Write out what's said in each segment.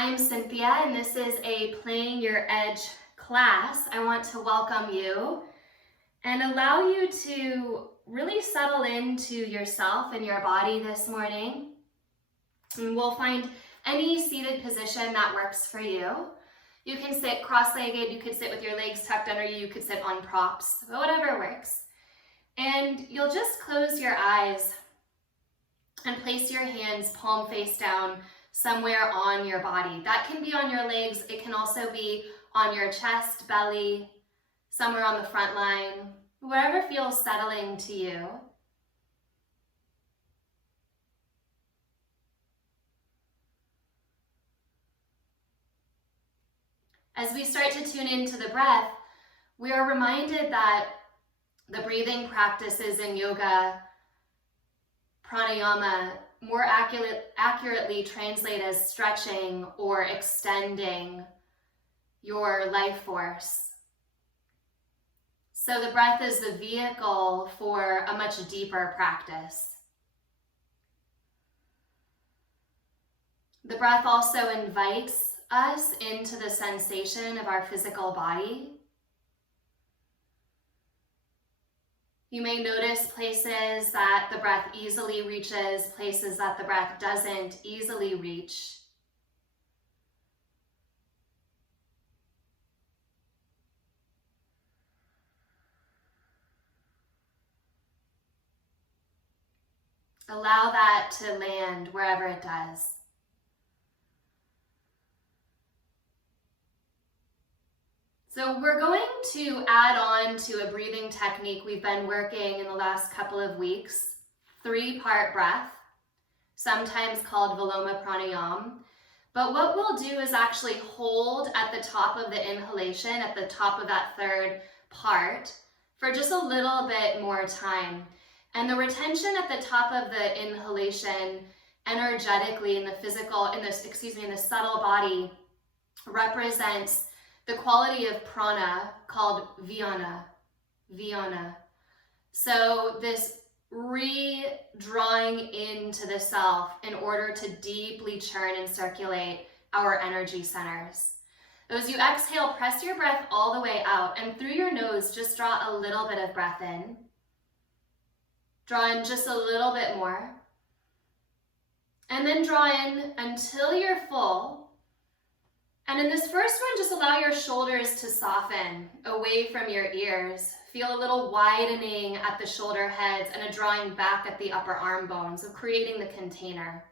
I'm Cynthia, and this is a Playing Your Edge class. I want to welcome you and allow you to really settle into yourself and your body this morning. And we'll find any seated position that works for you. You can sit cross-legged, you could sit with your legs tucked under you could sit on props, whatever works. And you'll just close your eyes and place your hands palm face down somewhere on your body. That can be on your legs, it can also be on your chest, belly, somewhere on the front line, wherever feels settling to you. As we start to tune into the breath, we are reminded that the breathing practices in yoga, pranayama, more accurately translate as stretching or extending your life force. So the breath is the vehicle for a much deeper practice. The breath also invites us into the sensation of our physical body. You may notice places that the breath easily reaches, places that the breath doesn't easily reach. Allow that to land wherever it does. So we're going to add on to a breathing technique we've been working in the last couple of weeks, 3-part breath, sometimes called Viloma Pranayama. But what we'll do is actually hold at the top of the inhalation, at the top of that 3rd part, for just a little bit more time. And the retention at the top of the inhalation energetically in the subtle body represents the quality of prana called vyana. So this redrawing into the self in order to deeply churn and circulate our energy centers. As you exhale, press your breath all the way out, and through your nose, just draw a little bit of breath in. Draw in just a little bit more. And then draw in until you're full. And in this first one, just allow your shoulders to soften away from your ears. Feel a little widening at the shoulder heads and a drawing back at the upper arm bones of creating the container.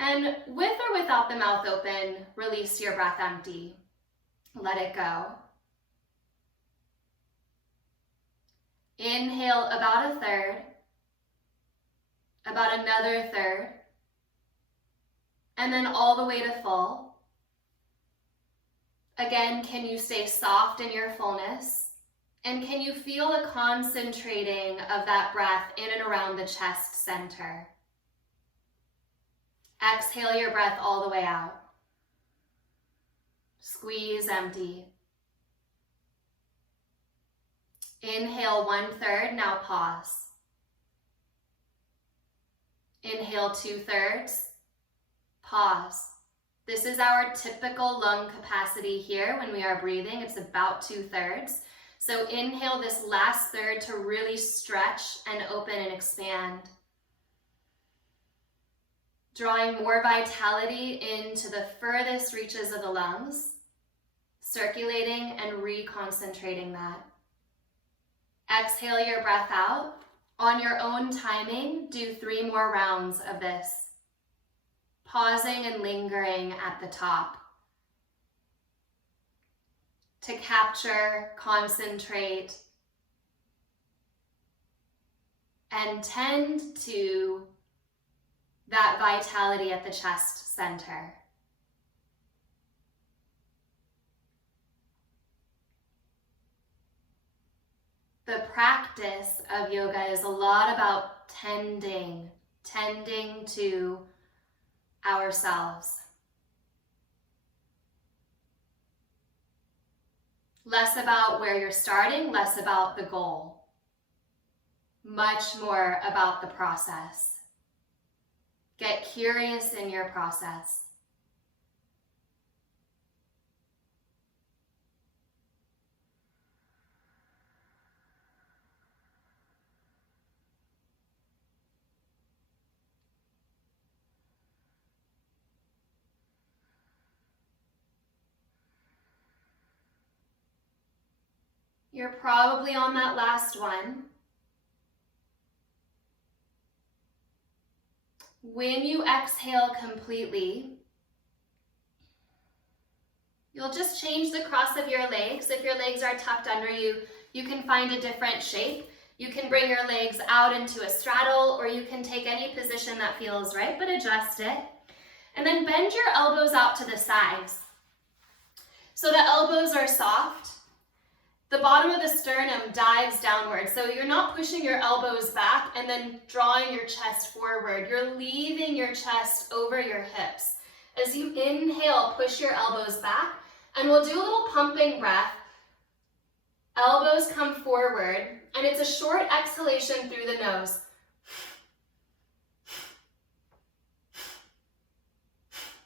And with or without the mouth open, release your breath empty. Let it go. Inhale about a 1/3, about another 1/3, and then all the way to full. Again, can you stay soft in your fullness? And can you feel the concentrating of that breath in and around the chest center? Exhale your breath all the way out. Squeeze empty. Inhale 1/3, now pause. Inhale 2/3, pause. This is our typical lung capacity here when we are breathing. It's about 2/3. So inhale this last 1/3 to really stretch and open and expand. Drawing more vitality into the furthest reaches of the lungs, circulating and reconcentrating that. Exhale your breath out. On your own timing, do 3 more rounds of this. Pausing and lingering at the top to capture, concentrate, and tend to that vitality at the chest center. The practice of yoga is a lot about tending to ourselves. Less about where you're starting, less about the goal. Much more about the process. Get curious in your process. You're probably on that last one. When you exhale completely, you'll just change the cross of your legs. If your legs are tucked under you, you can find a different shape. You can bring your legs out into a straddle, or you can take any position that feels right, but adjust it. And then bend your elbows out to the sides. So the elbows are soft. The bottom of the sternum dives downward. So you're not pushing your elbows back and then drawing your chest forward. You're leaving your chest over your hips. As you inhale, push your elbows back, and we'll do a little pumping breath. Elbows come forward, and it's a short exhalation through the nose.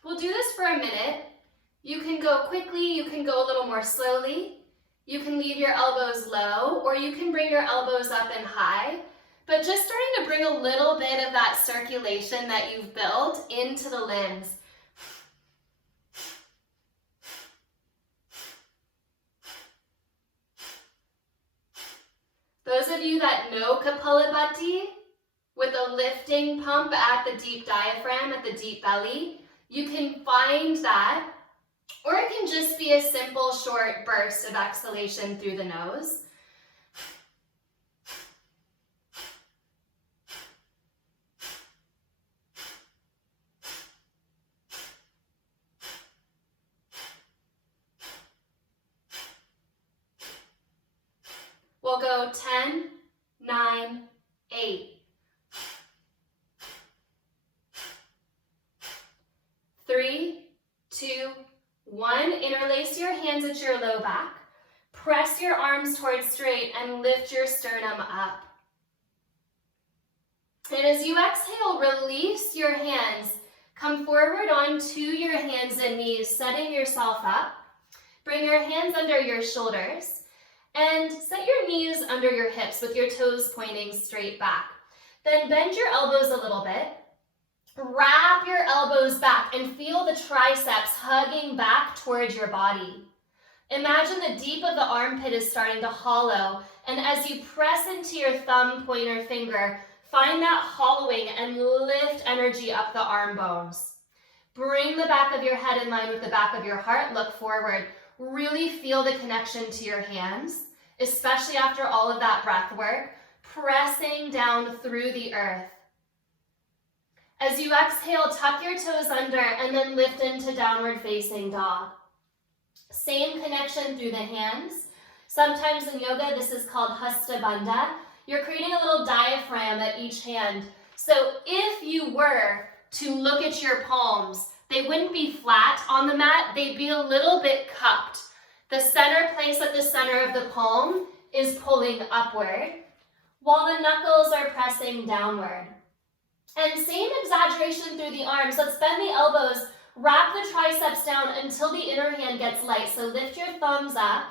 We'll do this for a minute. You can go quickly, you can go a little more slowly. You can leave your elbows low, or you can bring your elbows up and high. But just starting to bring a little bit of that circulation that you've built into the limbs. Those of you that know Kapalabhati, with a lifting pump at the deep diaphragm, at the deep belly, you can find that, or it can just be a simple short burst of exhalation through the nose. We'll go 10, 9, 8. 3, 2, 1. Interlace your hands at your low back. Press your arms towards straight and lift your sternum up. And as you exhale, release your hands. Come forward onto your hands and knees, setting yourself up. Bring your hands under your shoulders. And set your knees under your hips with your toes pointing straight back. Then bend your elbows a little bit. Wrap your elbows back and feel the triceps hugging back towards your body. Imagine the deep of the armpit is starting to hollow, and as you press into your thumb, pointer, finger, find that hollowing and lift energy up the arm bones. Bring the back of your head in line with the back of your heart. Look forward. Really feel the connection to your hands, especially after all of that breath work, pressing down through the earth. As you exhale, tuck your toes under and then lift into downward facing dog. Same connection through the hands. Sometimes in yoga, this is called Hasta Bandha. You're creating a little diaphragm at each hand. So if you were to look at your palms, they wouldn't be flat on the mat, they'd be a little bit cupped. The center place at the center of the palm is pulling upward, while the knuckles are pressing downward. And same exaggeration through the arms. Let's bend the elbows, wrap the triceps down until the inner hand gets light. So lift your thumbs up.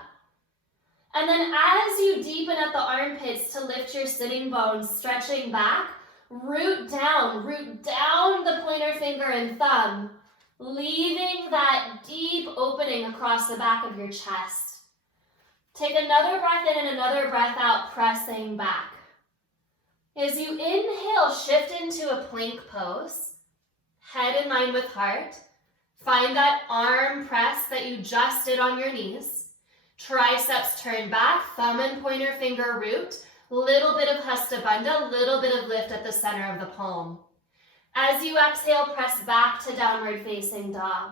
And then as you deepen at the armpits to lift your sitting bones, stretching back, root down the pointer finger and thumb, leaving that deep opening across the back of your chest. Take another breath in and another breath out, pressing back. As you inhale, shift into a plank pose, head in line with heart. Find that arm press that you just did on your knees. Triceps turn back, thumb and pointer finger root, little bit of Hasta Bandha, little bit of lift at the center of the palm. As you exhale, press back to downward facing dog.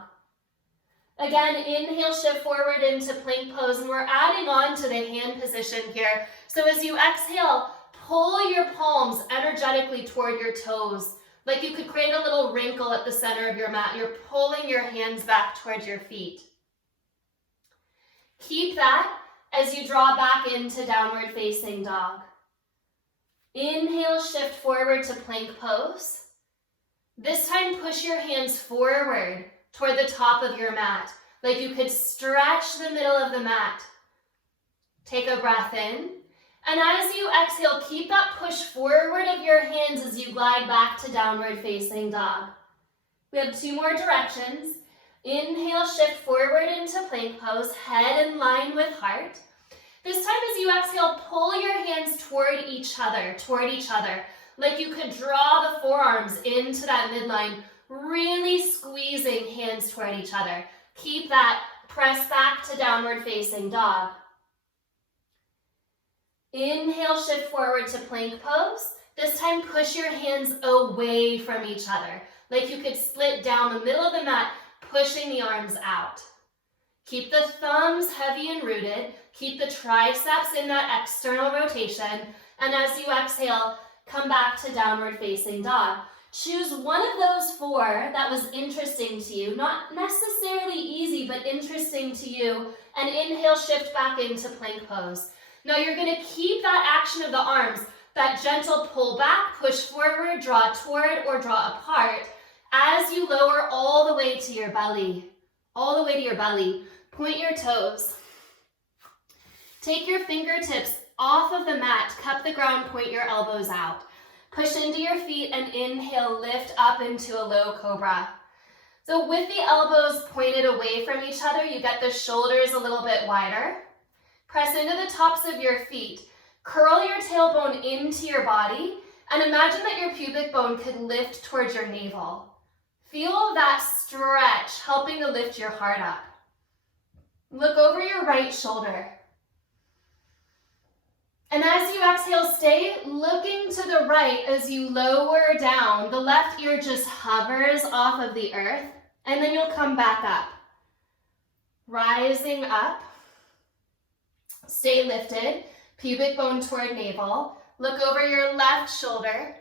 Again, inhale, shift forward into plank pose, and we're adding on to the hand position here. So as you exhale, pull your palms energetically toward your toes, like you could create a little wrinkle at the center of your mat. You're pulling your hands back towards your feet. Keep that as you draw back into downward facing dog. Inhale, shift forward to plank pose. This time, push your hands forward toward the top of your mat, like you could stretch the middle of the mat. Take a breath in. And as you exhale, keep that push forward of your hands as you glide back to downward facing dog. We have 2 more directions. Inhale, shift forward into plank pose, head in line with heart. This time as you exhale, pull your hands toward each other, like you could draw the forearms into that midline, really squeezing hands toward each other. Keep that, press back to downward facing dog. Inhale, shift forward to plank pose. This time push your hands away from each other, like you could split down the middle of the mat, pushing the arms out. Keep the thumbs heavy and rooted. Keep the triceps in that external rotation. And as you exhale, come back to downward facing dog. Choose one of those four that was interesting to you, not necessarily easy, but interesting to you, and inhale, shift back into plank pose. Now you're going to keep that action of the arms, that gentle pull back, push forward, draw toward, or draw apart, as you lower all the way to your belly. All the way to your belly. Point your toes. Take your fingertips off of the mat, cup the ground, point your elbows out. Push into your feet and inhale, lift up into a low cobra. So with the elbows pointed away from each other, you get the shoulders a little bit wider. Press into the tops of your feet. Curl your tailbone into your body and imagine that your pubic bone could lift towards your navel. Feel that stretch helping to lift your heart up. Look over your right shoulder. And as you exhale, stay looking to the right as you lower down. The left ear just hovers off of the earth, and then you'll come back up. Rising up. Stay lifted. Pubic bone toward navel. Look over your left shoulder.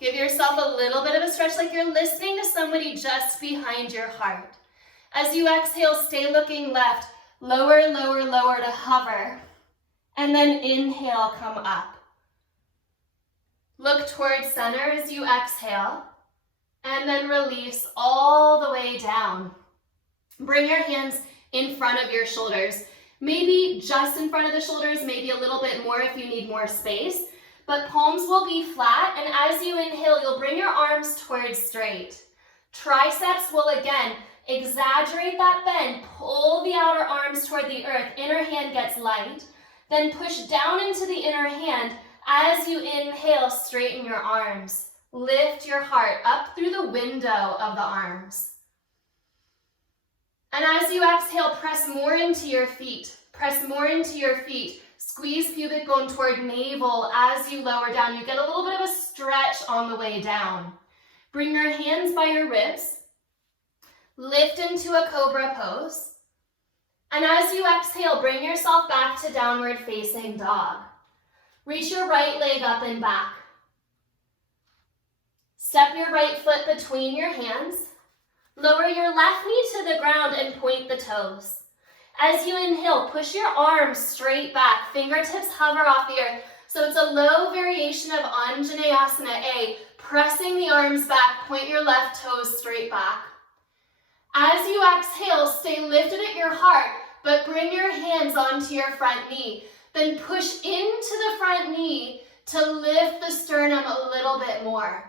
Give yourself a little bit of a stretch like you're listening to somebody just behind your heart. As you exhale, stay looking left. Lower, lower, lower to hover. And then inhale, come up. Look towards center as you exhale. And then release all the way down. Bring your hands in front of your shoulders. Maybe just in front of the shoulders, maybe a little bit more if you need more space. But palms will be flat, and as you inhale, you'll bring your arms towards straight. Triceps will again exaggerate that bend. Pull the outer arms toward the earth. Inner hand gets light. Then push down into the inner hand. As you inhale, straighten your arms. Lift your heart up through the window of the arms. And as you exhale, press more into your feet. Press more into your feet. Squeeze pubic bone toward navel as you lower down. You get a little bit of a stretch on the way down. Bring your hands by your ribs. Lift into a cobra pose. And as you exhale, bring yourself back to downward facing dog. Reach your right leg up and back. Step your right foot between your hands. Lower your left knee to the ground and point the toes. As you inhale, push your arms straight back. Fingertips hover off the earth. So it's a low variation of Anjaneyasana A. Pressing the arms back, point your left toes straight back. As you exhale, stay lifted at your heart, but bring your hands onto your front knee. Then push into the front knee to lift the sternum a little bit more.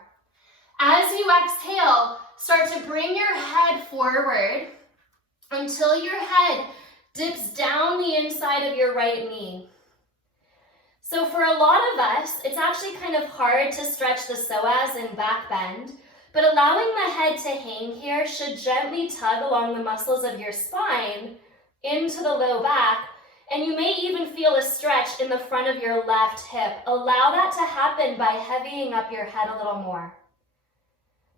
As you exhale, start to bring your head forward until your head dips down the inside of your right knee. So for a lot of us, it's actually kind of hard to stretch the psoas and back bend, but allowing the head to hang here should gently tug along the muscles of your spine into the low back, and you may even feel a stretch in the front of your left hip. Allow that to happen by heavying up your head a little more.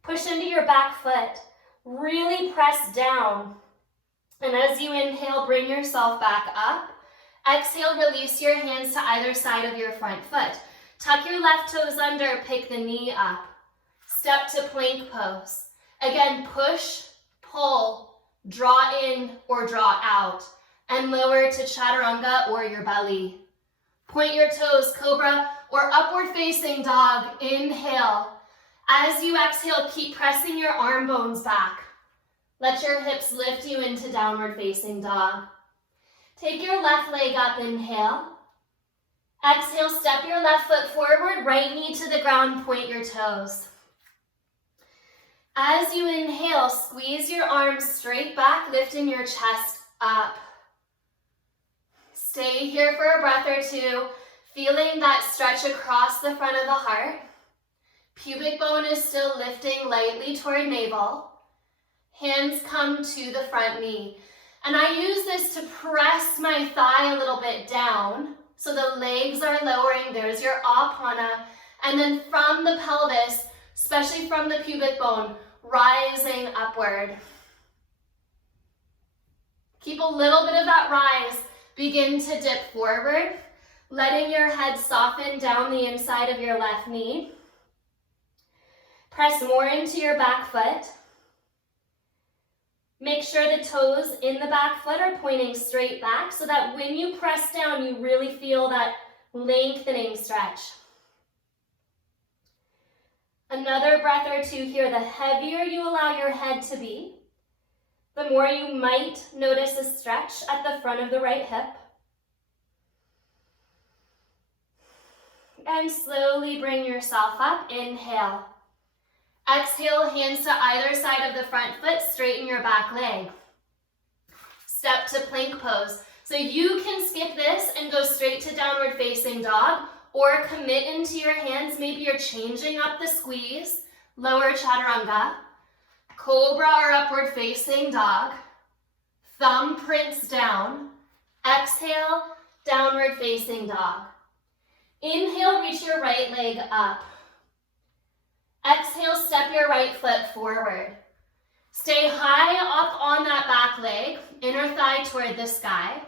Push into your back foot, really press down, and as you inhale, bring yourself back up. Exhale, release your hands to either side of your front foot. Tuck your left toes under, pick the knee up. Step to plank pose. Again, push, pull, draw in or draw out, and lower to chaturanga or your belly. Point your toes, cobra or upward facing dog. Inhale. As you exhale, keep pressing your arm bones back. Let your hips lift you into downward facing dog. Take your left leg up, inhale. Exhale, step your left foot forward, right knee to the ground, point your toes. As you inhale, squeeze your arms straight back, lifting your chest up. Stay here for a breath or two, feeling that stretch across the front of the heart. Pubic bone is still lifting lightly toward navel. Hands come to the front knee. And I use this to press my thigh a little bit down so the legs are lowering. There's your apana. And then from the pelvis, especially from the pubic bone, rising upward. Keep a little bit of that rise. Begin to dip forward, letting your head soften down the inside of your left knee. Press more into your back foot. Make sure the toes in the back foot are pointing straight back so that when you press down, you really feel that lengthening stretch. Another breath or two here. The heavier you allow your head to be, the more you might notice a stretch at the front of the right hip. And slowly bring yourself up. Inhale. Exhale, hands to either side of the front foot, straighten your back leg. Step to plank pose. So you can skip this and go straight to downward facing dog, or commit into your hands. Maybe you're changing up the squeeze. Lower chaturanga. Cobra or upward facing dog. Thumb prints down. Exhale, downward facing dog. Inhale, reach your right leg up. Exhale, step your right foot forward. Stay high up on that back leg, inner thigh toward the sky.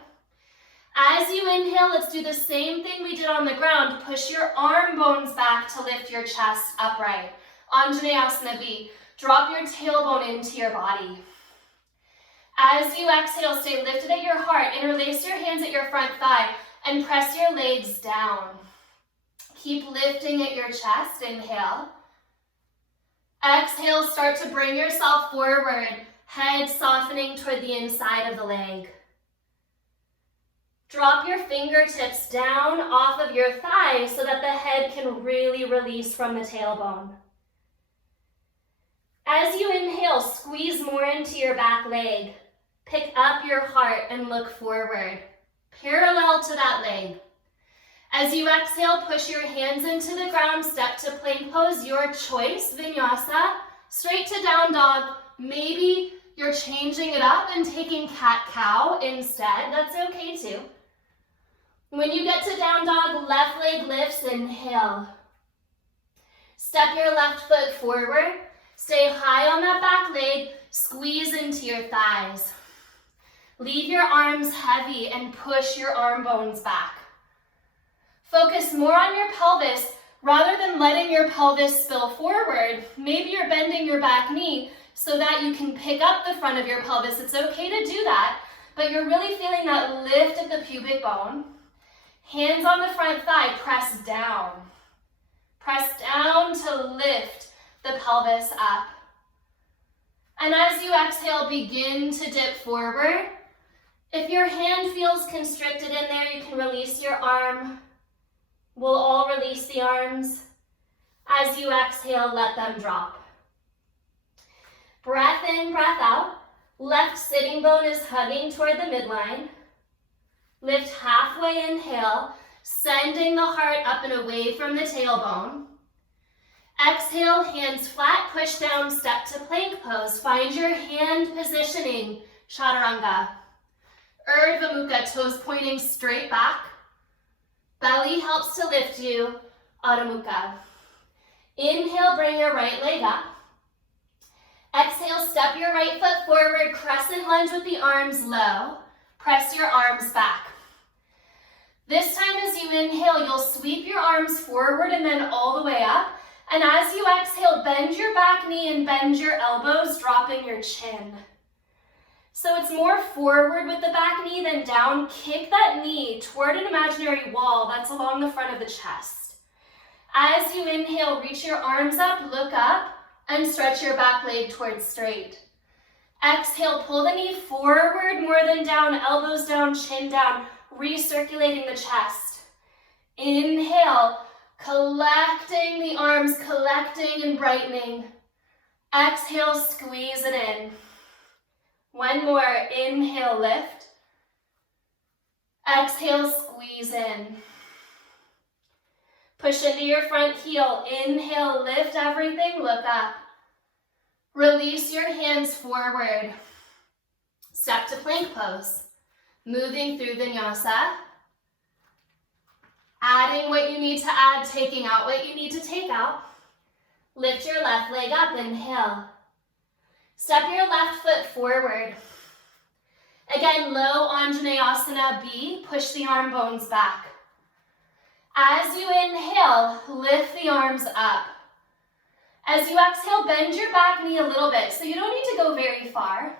As you inhale, let's do the same thing we did on the ground. Push your arm bones back to lift your chest upright. Anjaneyasana B. Drop your tailbone into your body. As you exhale, stay lifted at your heart. Interlace your hands at your front thigh and press your legs down. Keep lifting at your chest. Inhale. Exhale, start to bring yourself forward, head softening toward the inside of the leg. Drop your fingertips down off of your thighs so that the head can really release from the tailbone. As you inhale, squeeze more into your back leg. Pick up your heart and look forward, parallel to that leg. As you exhale, push your hands into the ground, step to plank pose, your choice, vinyasa, straight to down dog. Maybe you're changing it up and taking cat-cow instead. That's okay too. When you get to down dog, left leg lifts, inhale. Step your left foot forward, stay high on that back leg, squeeze into your thighs. Leave your arms heavy and push your arm bones back. Focus more on your pelvis rather than letting your pelvis spill forward. Maybe you're bending your back knee so that you can pick up the front of your pelvis. It's okay to do that, but you're really feeling that lift of the pubic bone. Hands on the front thigh, press down. Press down to lift the pelvis up. And as you exhale, begin to dip forward. If your hand feels constricted in there, you can release your arm. We'll all release the arms. As you exhale, let them drop. Breath in, breath out. Left sitting bone is hugging toward the midline. Lift halfway, inhale, sending the heart up and away from the tailbone. Exhale, hands flat, push down, step to plank pose. Find your hand positioning, chaturanga. Urdhva Mukha, toes pointing straight back. Belly helps to lift you, Adho Mukha. Inhale, bring your right leg up. Exhale, step your right foot forward, crescent lunge with the arms low. Press your arms back. This time as you inhale, you'll sweep your arms forward and then all the way up. And as you exhale, bend your back knee and bend your elbows, dropping your chin. So it's more forward with the back knee than down. Kick that knee toward an imaginary wall that's along the front of the chest. As you inhale, reach your arms up, look up, and stretch your back leg towards straight. Exhale, pull the knee forward more than down, elbows down, chin down, recirculating the chest. Inhale, collecting the arms, collecting and brightening. Exhale, squeeze it in. One more, inhale, lift. Exhale, squeeze in. Push into your front heel. Inhale, lift everything, look up. Release your hands forward. Step to plank pose. Moving through vinyasa. Adding what you need to add, taking out what you need to take out. Lift your left leg up, inhale. Step your left foot forward. Again, low Anjaneyasana B, push the arm bones back. As you inhale, lift the arms up. As you exhale, bend your back knee a little bit, so you don't need to go very far.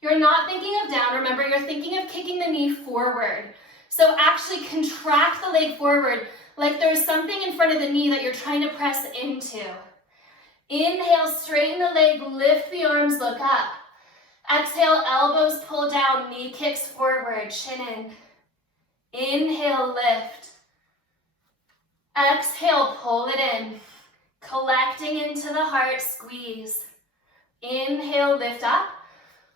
You're not thinking of down, remember, you're thinking of kicking the knee forward. So actually contract the leg forward like there's something in front of the knee that you're trying to press into. Inhale, straighten the leg, lift the arms, look up. Exhale, elbows pull down, knee kicks forward, chin in. Inhale, lift. Exhale, pull it in. Collecting into the heart, squeeze. Inhale, lift up.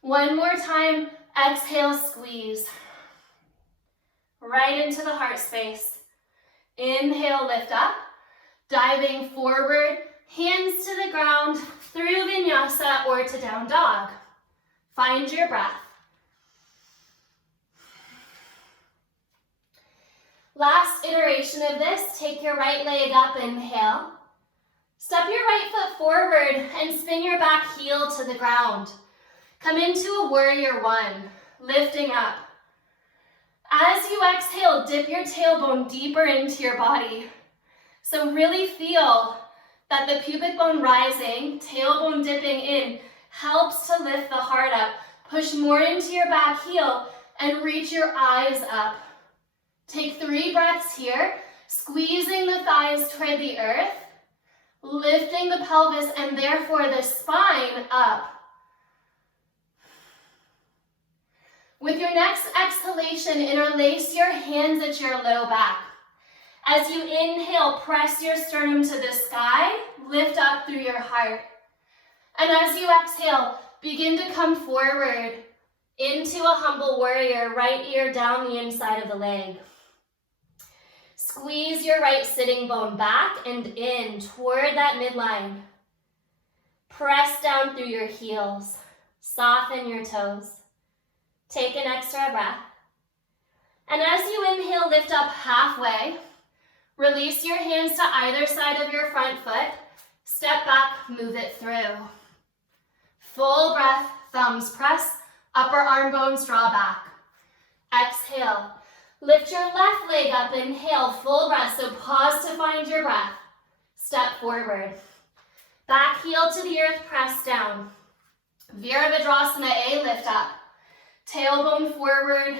One more time, exhale, squeeze. Right into the heart space. Inhale, lift up. Diving forward, hands to the ground, through vinyasa or to down dog. Find your breath. Last iteration of this, take your right leg up, inhale. Step your right foot forward and spin your back heel to the ground. Come into a warrior one, lifting up. As you exhale, dip your tailbone deeper into your body. So really feel that the pubic bone rising, tailbone dipping in, helps to lift the heart up. Push more into your back heel and reach your eyes up. Take 3 breaths here, squeezing the thighs toward the earth, lifting the pelvis and therefore the spine up. With your next exhalation, interlace your hands at your low back. As you inhale, press your sternum to the sky, lift up through your heart. And as you exhale, begin to come forward into a humble warrior, right ear down the inside of the leg. Squeeze your right sitting bone back and in toward that midline. Press down through your heels. Soften your toes. Take an extra breath. And as you inhale, lift up halfway. Release your hands to either side of your front foot. Step back, move it through. Full breath, thumbs press, upper arm bones draw back. Exhale. Lift your left leg up, inhale, full breath, so pause to find your breath. Step forward. Back heel to the earth, press down. Virabhadrasana A, lift up. Tailbone forward,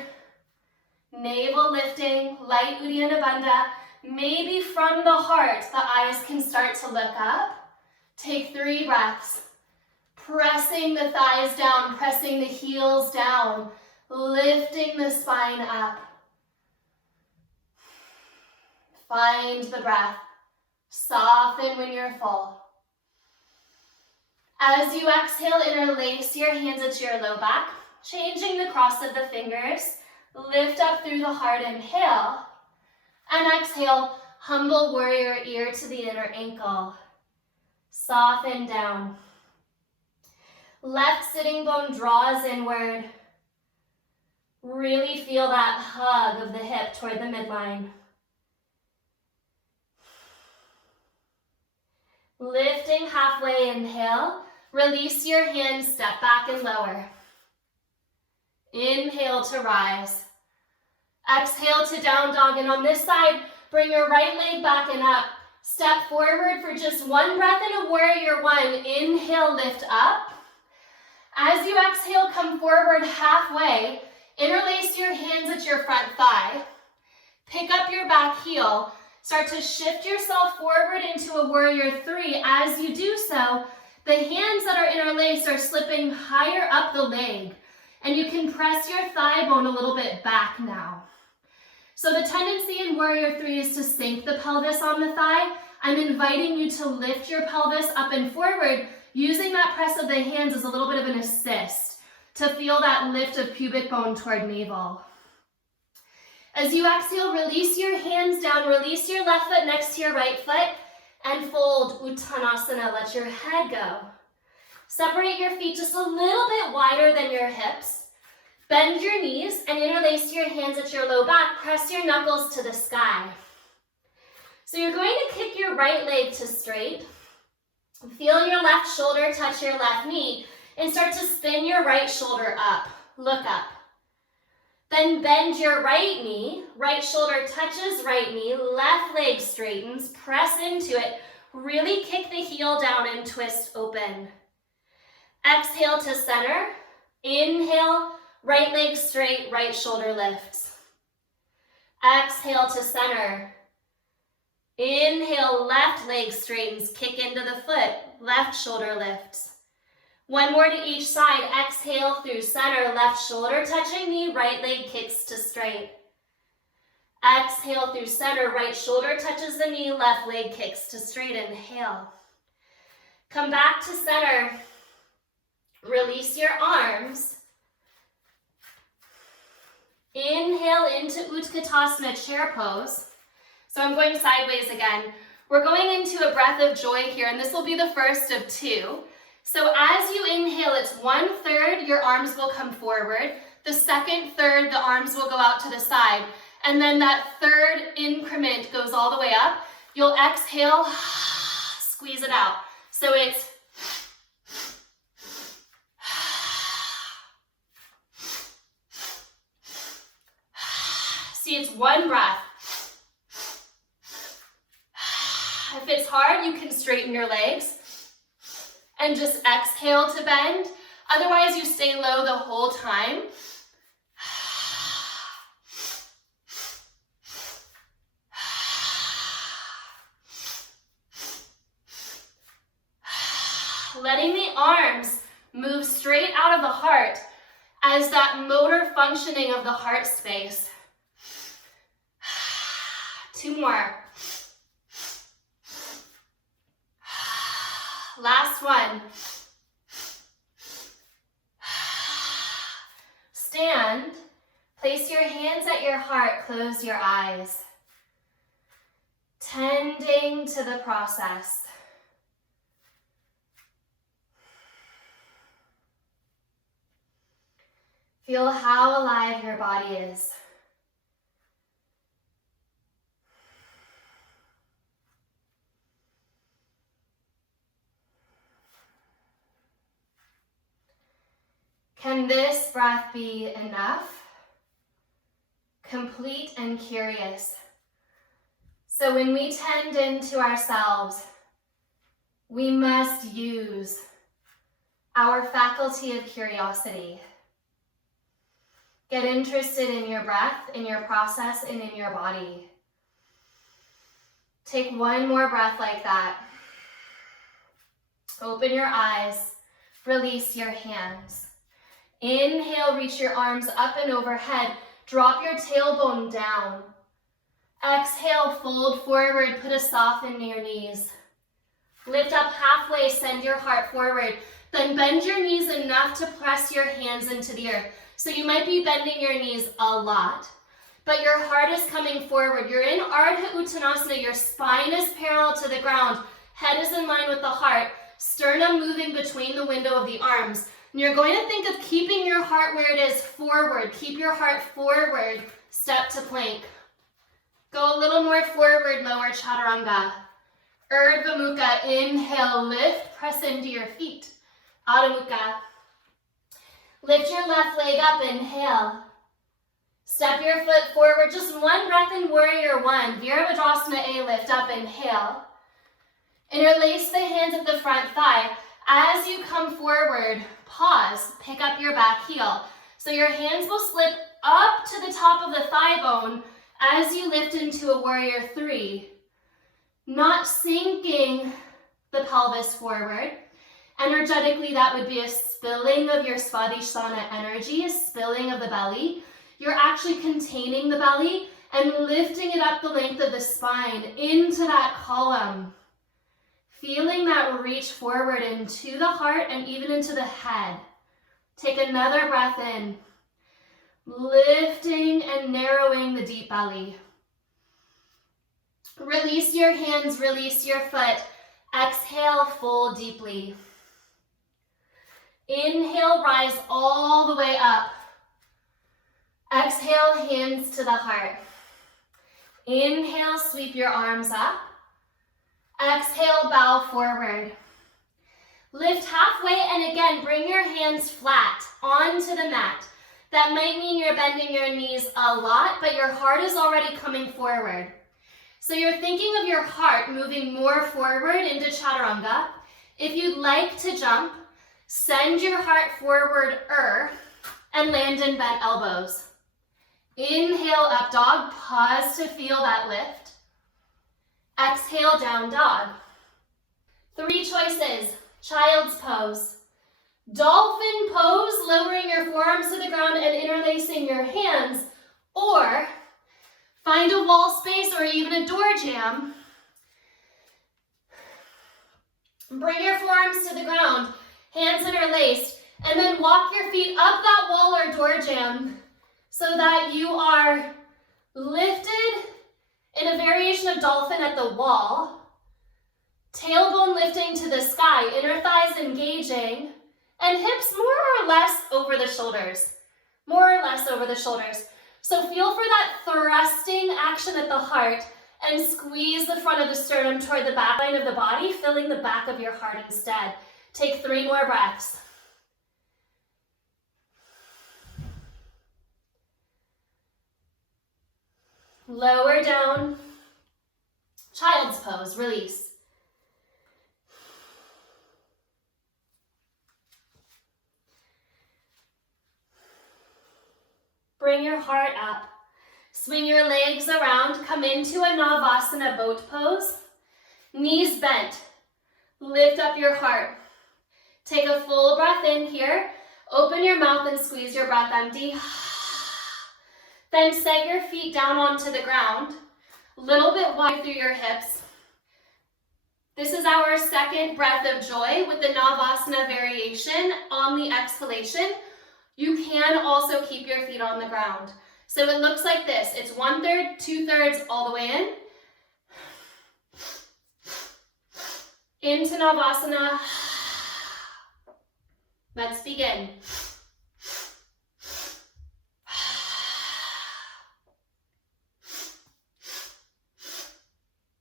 navel lifting, light Uddiyana Bandha. Maybe from the heart, the eyes can start to look up. Take 3 breaths. Pressing the thighs down, pressing the heels down, lifting the spine up. Find the breath. Soften when you're full. As you exhale, interlace your hands at your low back, changing the cross of the fingers. Lift up through the heart, inhale. And exhale, humble warrior, ear to the inner ankle. Soften down. Left sitting bone draws inward. Really feel that hug of the hip toward the midline. Lifting halfway, inhale. Release your hands, step back and lower. Inhale to rise. Exhale to down dog, and on this side, bring your right leg back and up. Step forward for just 1 breath in a warrior one. Inhale, lift up. As you exhale, come forward halfway. Interlace your hands at your front thigh. Pick up your back heel. Start to shift yourself forward into a warrior 3. As you do so, the hands that are interlaced are slipping higher up the leg. And you can press your thigh bone a little bit back now. So the tendency in warrior 3 is to sink the pelvis on the thigh. I'm inviting you to lift your pelvis up and forward, using that press of the hands as a little bit of an assist to feel that lift of pubic bone toward navel. As you exhale, release your hands down, release your left foot next to your right foot, and fold Uttanasana. Let your head go. Separate your feet just a little bit wider than your hips. Bend your knees and interlace your hands at your low back. Press your knuckles to the sky. So you're going to kick your right leg to straight. Feel your left shoulder touch your left knee and start to spin your right shoulder up. Look up. Then bend your right knee. Right shoulder touches right knee. Left leg straightens. Press into it. Really kick the heel down and twist open. Exhale to center. Inhale, right leg straight, right shoulder lifts. Exhale to center. Inhale, left leg straightens, kick into the foot, left shoulder lifts. One more to each side. Exhale through center, left shoulder touching knee, right leg kicks to straight. Exhale through center, right shoulder touches the knee, left leg kicks to straight. Inhale. Come back to center. Release your arms. Inhale into Utkatasana, chair pose. So I'm going sideways again. We're going into a breath of joy here, and this will be the first of two. So as you inhale, it's 1/3, your arms will come forward. The second third, the arms will go out to the side. And then that third increment goes all the way up. You'll exhale, squeeze it out. So it's see, it's one breath. If it's hard, you can straighten your legs and just exhale to bend. Otherwise, you stay low the whole time. Letting the arms move straight out of the heart as that motor functioning of the heart space. Two more. Last one. Stand. Place your hands at your heart. Close your eyes. Tending to the process. Feel how alive your body is. Can this breath be enough? Complete and curious. So when we tend into ourselves, we must use our faculty of curiosity. Get interested in your breath, in your process, and in your body. Take one more breath like that. Open your eyes, release your hands. Inhale, reach your arms up and overhead. Drop your tailbone down. Exhale, fold forward, put a soften in your knees. Lift up halfway, send your heart forward. Then bend your knees enough to press your hands into the earth. So you might be bending your knees a lot, but your heart is coming forward. You're in Ardha Uttanasana. Your spine is parallel to the ground. Head is in line with the heart. Sternum moving between the window of the arms. And you're going to think of keeping your heart where it is forward. Keep your heart forward. Step to plank. Go a little more forward, lower chaturanga. Urdhva Mukha. Inhale, lift, press into your feet. Adho Mukha. Lift your left leg up, inhale. Step your foot forward, just one breath in Warrior One. Virabhadrasana A, lift up, inhale. Interlace the hands at the front thigh. As you come forward, pause, pick up your back heel. So your hands will slip up to the top of the thigh bone as you lift into a Warrior Three. Not sinking the pelvis forward. Energetically, that would be a spilling of your Svadhisthana energy, a spilling of the belly. You're actually containing the belly and lifting it up the length of the spine into that column. Feeling that reach forward into the heart and even into the head. Take another breath in. Lifting and narrowing the deep belly. Release your hands, release your foot. Exhale, fold deeply. Inhale, rise all the way up. Exhale, hands to the heart. Inhale, sweep your arms up. Exhale, bow forward. Lift halfway, and again, bring your hands flat onto the mat. That might mean you're bending your knees a lot, but your heart is already coming forward. So you're thinking of your heart moving more forward into chaturanga. If you'd like to jump, send your heart forward and land in bent elbows. Inhale, up dog. Pause to feel that lift. Exhale, down dog. 3 choices. Child's pose. Dolphin pose, lowering your forearms to the ground and interlacing your hands. Or find a wall space or even a door jamb. Bring your forearms to the ground, hands interlaced, and then walk your feet up that wall or door jamb so that you are lifted in a variation of dolphin at the wall. Tailbone lifting to the sky, inner thighs engaging, and hips more or less over the shoulders. More or less over the shoulders. So feel for that thrusting action at the heart and squeeze the front of the sternum toward the back line of the body, filling the back of your heart instead. Take 3 more breaths. Lower down. Child's pose, release. Bring your heart up. Swing your legs around. Come into a Navasana boat pose. Knees bent. Lift up your heart. Take a full breath in here. Open your mouth and squeeze your breath empty. Then set your feet down onto the ground. A little bit wide through your hips. This is our second breath of joy with the Navasana variation on the exhalation. You can also keep your feet on the ground. So it looks like this. It's 1/3, 2/3 all the way in. Into Navasana. Let's begin.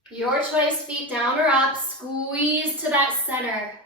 Your choice, feet down or up. Squeeze to that center.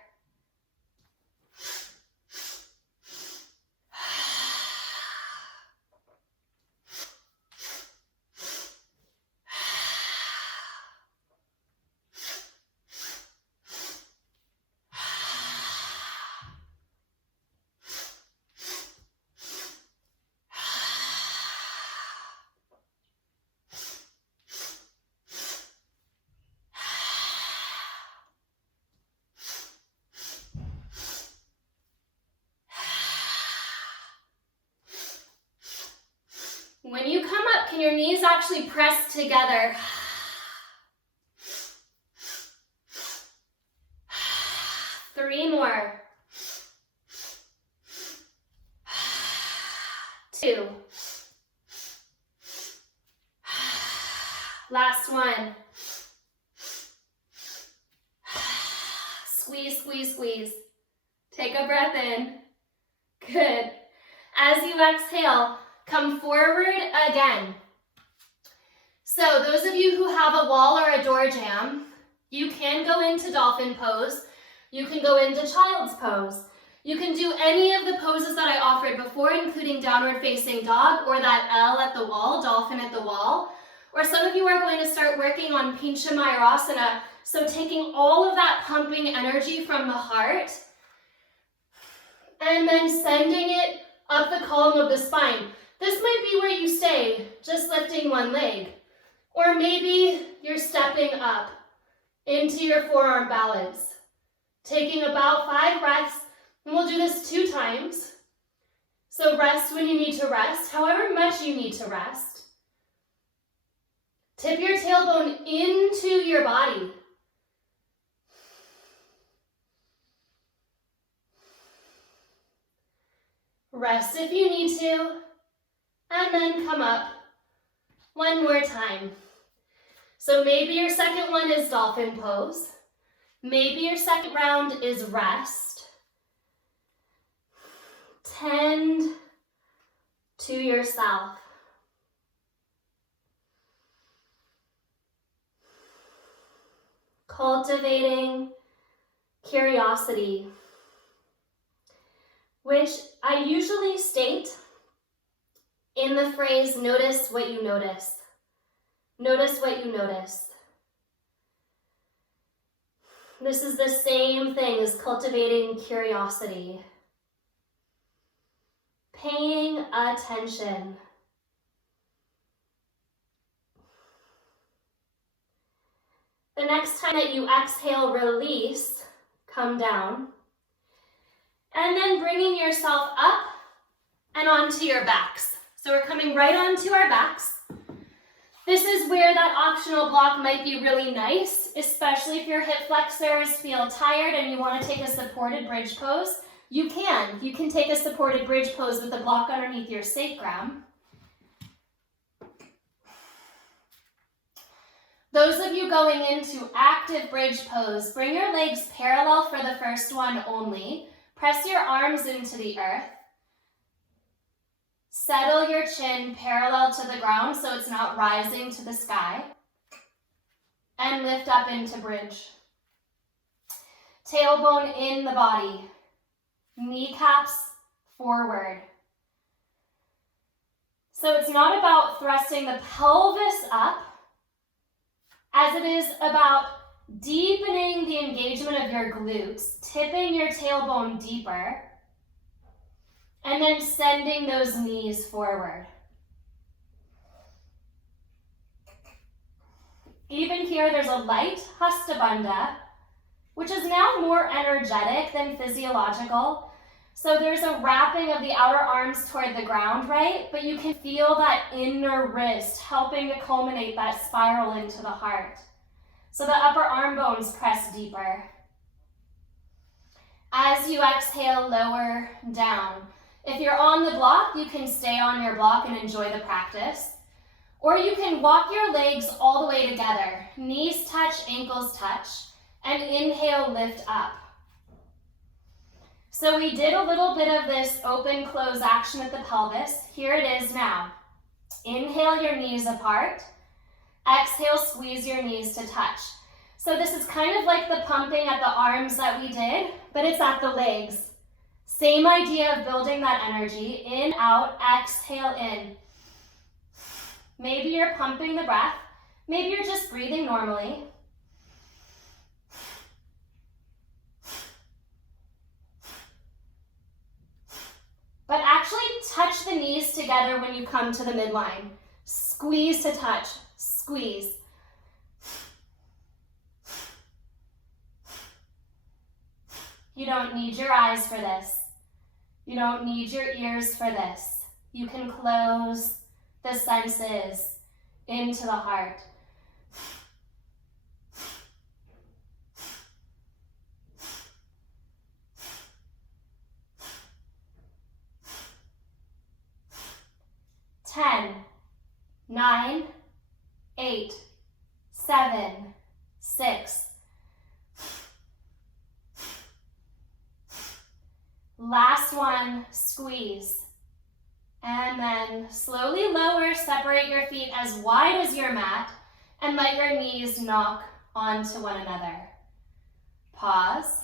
When you come up, can your knees actually press together? 3 more. 2. Last one. Squeeze, squeeze, squeeze. Take a breath in. Good. As you exhale, come forward again. So those of you who have a wall or a door jamb, you can go into dolphin pose. You can go into child's pose. You can do any of the poses that I offered before, including downward facing dog or that L at the wall, dolphin at the wall. Or some of you are going to start working on Pincha Mayurasana. So taking all of that pumping energy from the heart and then sending it up the column of the spine. This might be where you stay, just lifting one leg. Or maybe you're stepping up into your forearm balance. Taking about 5 breaths, and we'll do this 2 times. So rest when you need to rest, however much you need to rest. Tip your tailbone into your body. Rest if you need to. and then come up one more time. So maybe your second one is dolphin pose. Maybe your second round is rest. Tend to yourself. Cultivating curiosity, which I usually state in the phrase, notice what you notice. Notice what you notice. This is the same thing as cultivating curiosity. Paying attention. The next time that you exhale, release, come down. And then bringing yourself up and onto your backs. So we're coming right onto our backs. This is where that optional block might be really nice, especially if your hip flexors feel tired and you want to take a supported bridge pose. You can. You can take a supported bridge pose with a block underneath your sacrum. Those of you going into active bridge pose, bring your legs parallel for the first one only. Press your arms into the earth. Settle your chin parallel to the ground so it's not rising to the sky. And lift up into bridge. Tailbone in the body. Kneecaps forward. So it's not about thrusting the pelvis up, as it is about deepening the engagement of your glutes, tipping your tailbone deeper, and then sending those knees forward. Even here, there's a light hasta bandha, which is now more energetic than physiological. So there's a wrapping of the outer arms toward the ground, right? But you can feel that inner wrist helping to culminate that spiral into the heart. So the upper arm bones press deeper. As you exhale, lower down. If you're on the block, you can stay on your block and enjoy the practice. Or you can walk your legs all the way together. Knees touch, ankles touch, and inhale, lift up. So we did a little bit of this open close action at the pelvis. Here it is now. Inhale your knees apart. Exhale, squeeze your knees to touch. So this is kind of like the pumping at the arms that we did, but it's at the legs. Same idea of building that energy. In, out, exhale, in. Maybe you're pumping the breath. Maybe you're just breathing normally. But actually touch the knees together when you come to the midline. Squeeze to touch, squeeze. You don't need your eyes for this. You don't need your ears for this. You can close the senses into the heart. Ten, 9, 8, 7, 6. Last one, squeeze. And then slowly lower, separate your feet as wide as your mat, and let your knees knock onto one another. Pause.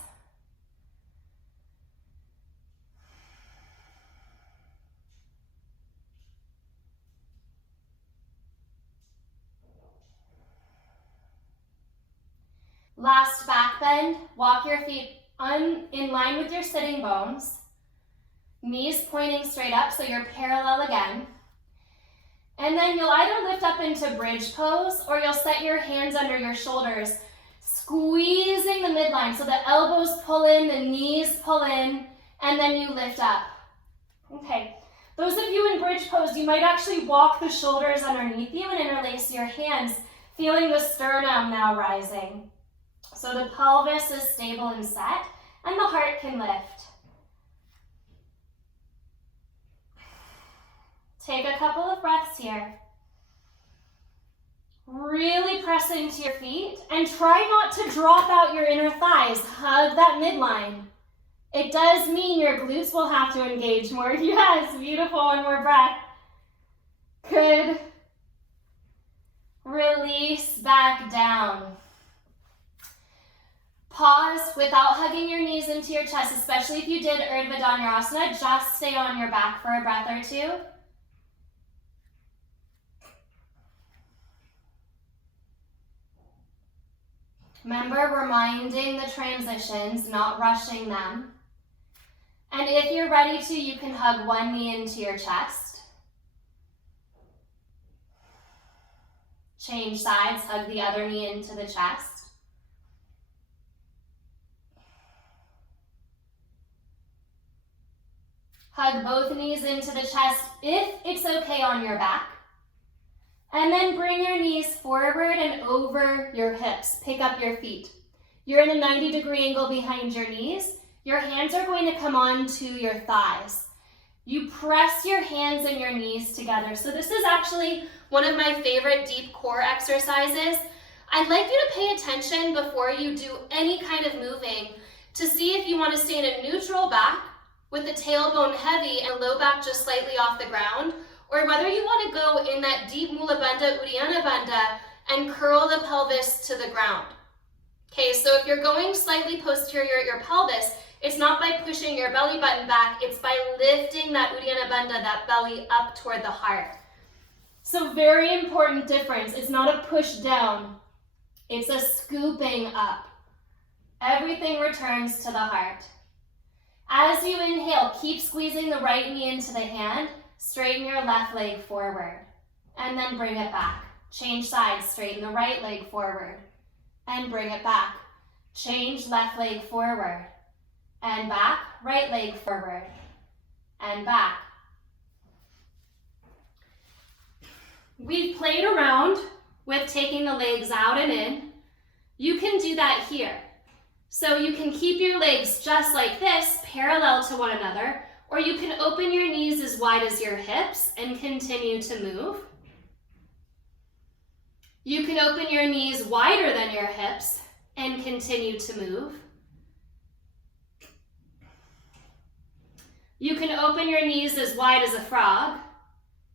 Last back bend, walk your feet in line with your sitting bones. Knees pointing straight up so you're parallel again. And then you'll either lift up into bridge pose or you'll set your hands under your shoulders, squeezing the midline so the elbows pull in, the knees pull in, and then you lift up. Okay, those of you in bridge pose, you might actually walk the shoulders underneath you and interlace your hands, feeling the sternum now rising. So the pelvis is stable and set, and the heart can lift. Take a couple of breaths here. Really press into your feet and try not to drop out your inner thighs. Hug that midline. It does mean your glutes will have to engage more. Yes, beautiful. One more breath. Good. Release back down. Pause without hugging your knees into your chest, especially if you did Urdhva Dhanurasana. Just stay on your back for a breath or two. Remember, we're minding the transitions, not rushing them. And if you're ready to, you can hug one knee into your chest. Change sides, hug the other knee into the chest. Hug both knees into the chest if it's okay on your back. And then bring your knees forward and over your hips. Pick up your feet. You're in a 90-degree angle behind your knees. Your hands are going to come onto your thighs. You press your hands and your knees together. So this is actually one of my favorite deep core exercises. I'd like you to pay attention before you do any kind of moving to see if you want to stay in a neutral back with the tailbone heavy and low back just slightly off the ground, or whether you want to go in that deep Mula Bandha, Uddiyana Bandha, and curl the pelvis to the ground. Okay, so if you're going slightly posterior at your pelvis, it's not by pushing your belly button back, it's by lifting that Uddiyana Bandha, that belly up toward the heart. So very important difference. It's not a push down, it's a scooping up. Everything returns to the heart. As you inhale, keep squeezing the right knee into the hand. Straighten your left leg forward, and then bring it back. Change sides, straighten the right leg forward, and bring it back. Change left leg forward, and back, right leg forward, and back. We've played around with taking the legs out and in. You can do that here. So you can keep your legs just like this, parallel to one another, or you can open your knees as wide as your hips and continue to move. You can open your knees wider than your hips and continue to move. You can open your knees as wide as a frog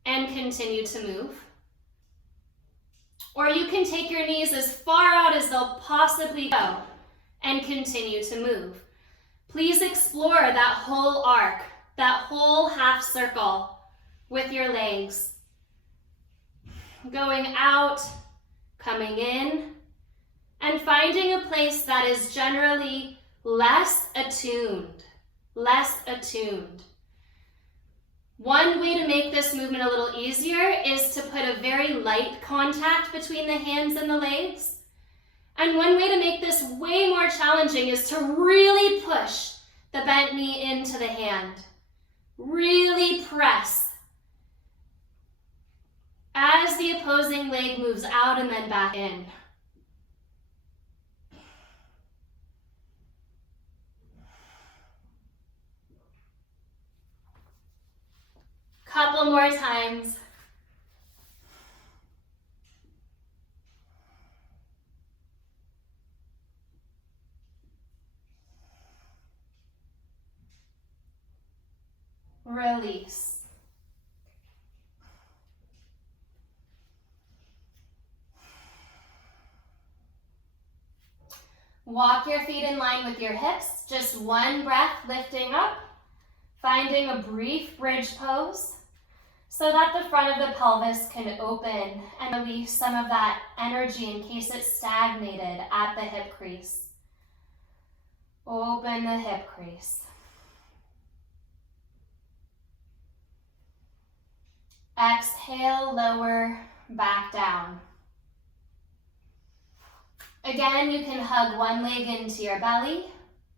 and continue to move. Or you can take your knees as far out as they'll possibly go and continue to move. Please explore that whole arc, that whole half circle with your legs. Going out, coming in, and finding a place that is generally less attuned, less attuned. One way to make this movement a little easier is to put a very light contact between the hands and the legs. And one way to make this way more challenging is to really push the bent knee into the hand. Really press as the opposing leg moves out and then back in. Couple more times. Release. Walk your feet in line with your hips. Just one breath lifting up, finding a brief bridge pose so that the front of the pelvis can open and release some of that energy in case it's stagnated at the hip crease. Open the hip crease. Exhale, lower, back down. Again, you can hug one leg into your belly.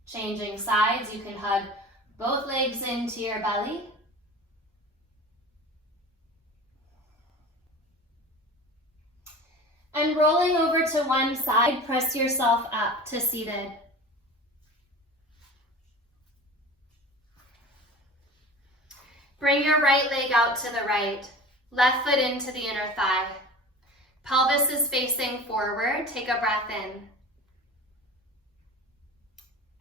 Changing sides, you can hug both legs into your belly. And rolling over to one side, press yourself up to seated. Bring your right leg out to the right, left foot into the inner thigh. Pelvis is facing forward. Take a breath in.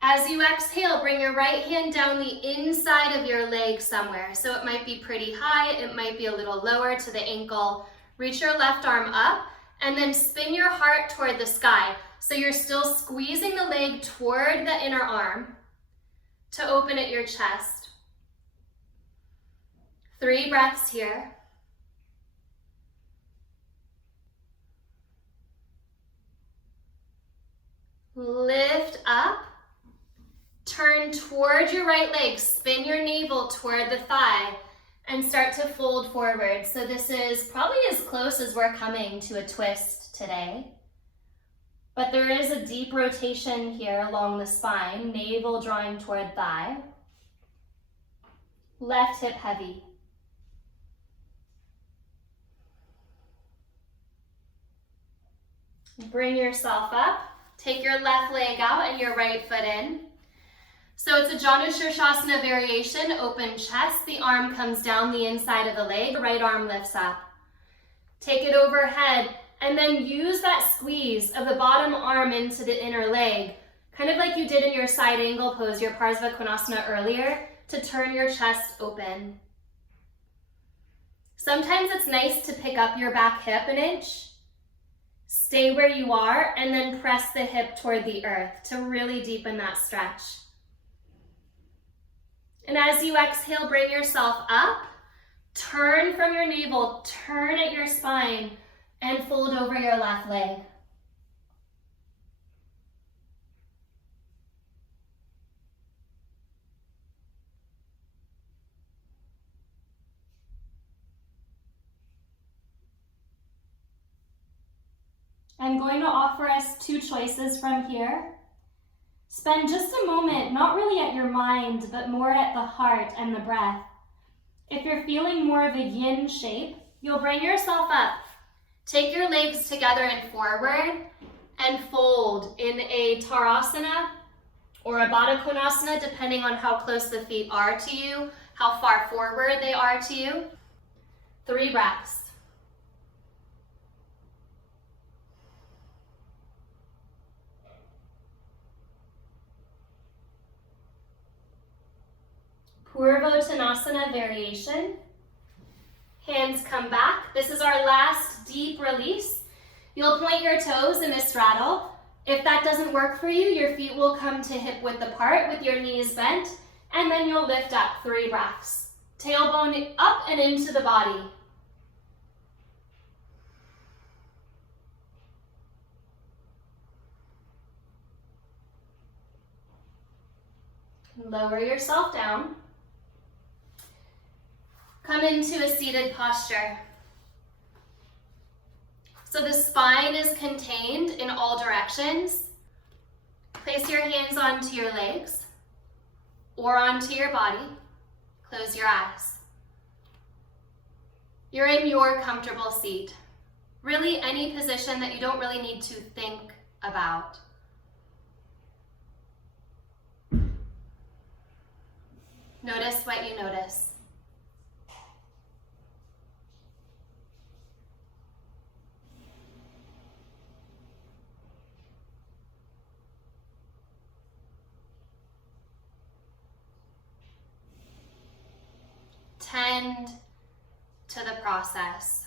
As you exhale, bring your right hand down the inside of your leg somewhere. So it might be pretty high, it might be a little lower to the ankle. Reach your left arm up and then spin your heart toward the sky. So you're still squeezing the leg toward the inner arm to open at your chest. 3 breaths here. Lift up. Turn toward your right leg, spin your navel toward the thigh, and start to fold forward. So this is probably as close as we're coming to a twist today. But there is a deep rotation here along the spine, navel drawing toward thigh. Left hip heavy. Bring yourself up. Take your left leg out and your right foot in. So it's a Janu Shirshasana variation, open chest. The arm comes down the inside of the leg, the right arm lifts up. Take it overhead and then use that squeeze of the bottom arm into the inner leg, kind of like you did in your side angle pose, your Parsva Konasana earlier, to turn your chest open. Sometimes it's nice to pick up your back hip an inch, stay where you are, and then press the hip toward the earth to really deepen that stretch. And as you exhale, bring yourself up, turn from your navel, turn at your spine, and fold over your left leg. I'm going to offer us 2 choices from here. Spend just a moment, not really at your mind, but more at the heart and the breath. If you're feeling more of a yin shape, you'll bring yourself up. Take your legs together and forward and fold in a Tarasana or a Baddha Konasana, depending on how close the feet are to you, how far forward they are to you. 3 breaths. Purvottanasana variation. Hands come back. This is our last deep release. You'll point your toes in a straddle. If that doesn't work for you, your feet will come to hip width apart with your knees bent, and then you'll lift up. 3 breaths. Tailbone up and into the body. Lower yourself down. Come into a seated posture. So the spine is contained in all directions. Place your hands onto your legs or onto your body. Close your eyes. You're in your comfortable seat. Really any position that you don't really need to think about. Notice what you notice. Tend to the process.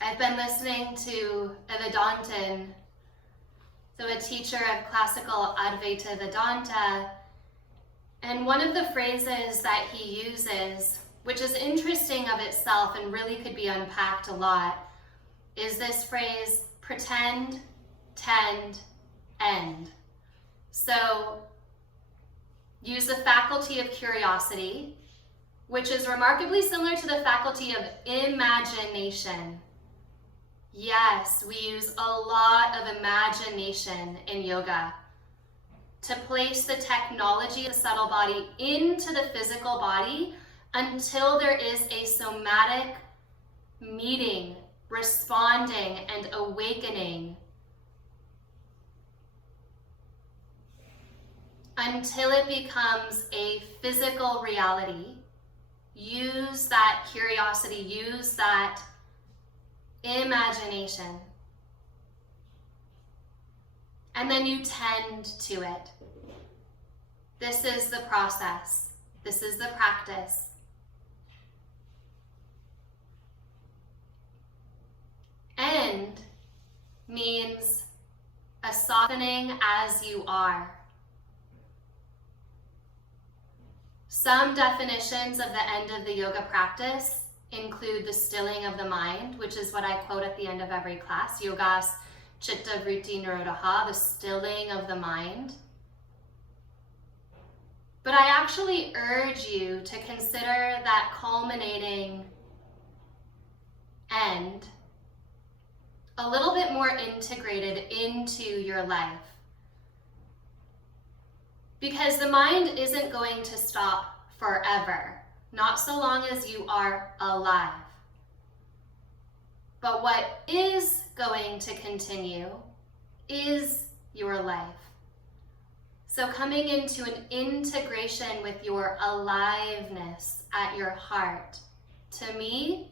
I've been listening to a Vedantin, so a teacher of classical Advaita Vedanta, and one of the phrases that he uses, which is interesting of itself and really could be unpacked a lot, is this phrase, pretend, tend, end. So use the faculty of curiosity, which is remarkably similar to the faculty of imagination. Yes, we use a lot of imagination in yoga to place the technology of the subtle body into the physical body until there is a somatic meeting, responding, and awakening until it becomes a physical reality. Use that curiosity, use that imagination. And then you tend to it. This is the process. This is the practice. End means a softening as you are. Some definitions of the end of the yoga practice include the stilling of the mind, which is what I quote at the end of every class, yogas chitta vritti nirodha, the stilling of the mind. But I actually urge you to consider that culminating end a little bit more integrated into your life. Because the mind isn't going to stop forever, not so long as you are alive. But what is going to continue is your life. So coming into an integration with your aliveness at your heart, to me,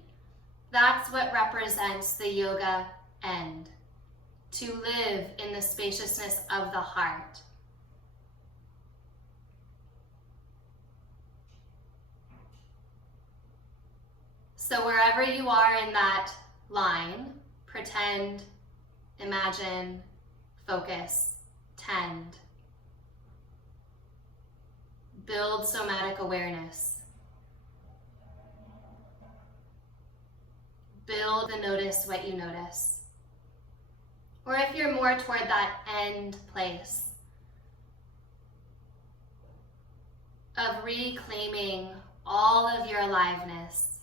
that's what represents the yoga end. To live in the spaciousness of the heart. So wherever you are in that line, pretend, imagine, focus, tend. Build somatic awareness. Build and notice what you notice. Or if you're more toward that end place of reclaiming all of your aliveness,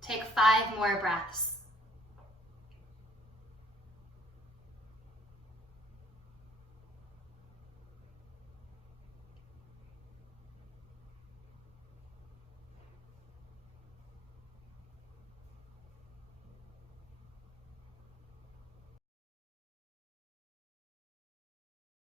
take 5 more breaths.